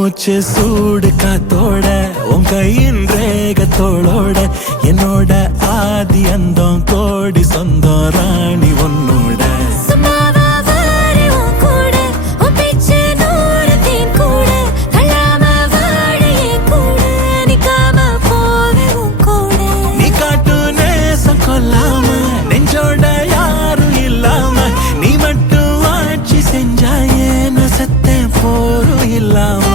மூச்சு சூடு காத்தோட உன் கையின் ரேகத்தோளோட என்னோட ஆதி அந்தம் கோடி சொந்தம் ராணி உன்னோட நீ காட்டு நேசம் கொல்லாம நெஞ்சோட யாரும் இல்லாம நீ மட்டும் ஆட்சி செஞ்சாயே நசத்தே போரும் இல்லாம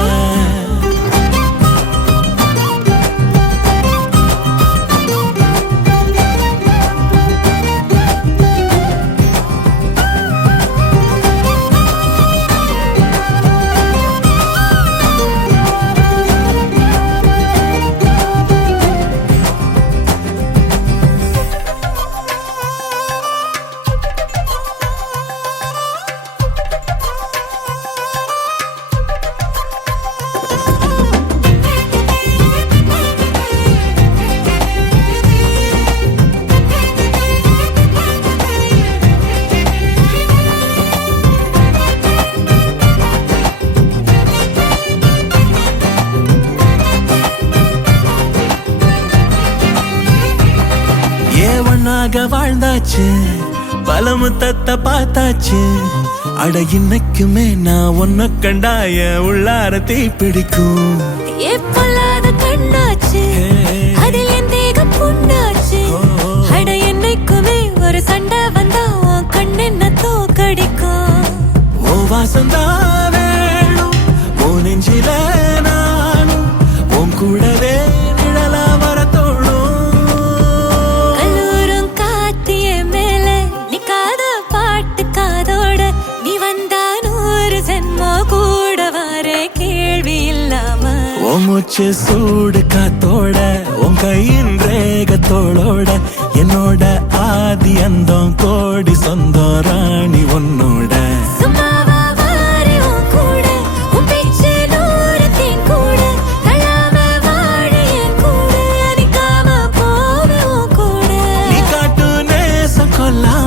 வாழ்ந்தாச்சு பல முத்தத்தை பார்த்தாச்சு அட இன்னைக்குமே நான் உன்ன கண்டாய உள்ளார தீ பிடிக்கும் கண்ணாச்சு அதில் என் தேகம் புண்ணாச்சு அட என்னைக்குமே ஒரு சண்டை வந்தா கண்ணென்ன தோக்கடிக்கும் ஓ வாசந்தா வேணும் ஓ நெஞ்சில நானும் உன் கூடவே நிழலா வர தோணும் மூச்சு சூடு காத்தோட உன் கையின் ரேகத்தோளோட என்னோட ஆதி அந்தம் கோடி சொந்தம் ராணி உன்னோட நீ காட்டு நேசம் கொல்லா